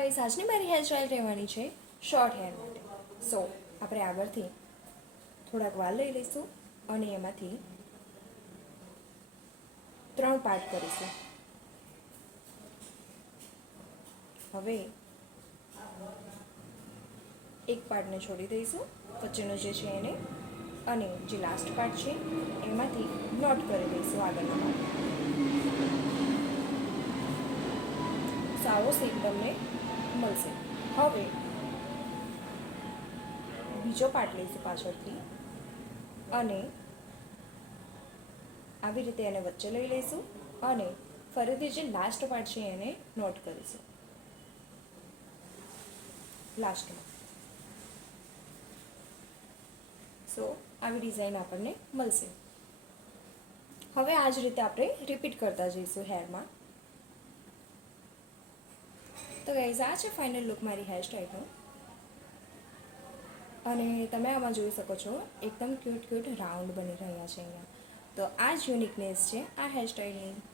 Guys, આજની મારી hairstyle રહેવાની છે શોર્ટ હેર માટે. સો આપણે આગળથી થોડાક વાળ લઈ લઈશું અને એમાંથી 3 પાર્ટ કરીશું. હવે એક પાર્ટને છોડી દઈશું, વચ્ચેનો જે છે એને, અને જે લાસ્ટ પાર્ટ છે એમાંથી નોટ કરી દઈશું આગળનો પાર્ટ. સારો શેપ તમને મળશે. હવે બીજો પાર્ટ લઈશું પાછળથી અને આવી રીતે એને વચ્ચે લઈ લઈશું અને ફરીથી જે લાસ્ટ પાર્ટ છે એને નોટ કરીશું લાસ્ટમાં. સો આવી ડિઝાઇન આપણને મળશે. હવે આ જ રીતે આપણે રિપીટ કરતા જઈશું હેરમાં. તો ગાઈઝ, આ છે ફાઇનલ લુક મારી હેરસ્ટાઈલનો. અને તમે આમાં જોઈ શકો છો એકદમ ક્યુટ રાઉન્ડ બની રહ્યા છે અહીંયા. તો આ જ યુનિકનેસ છે આ હેરસ્ટાઈલની.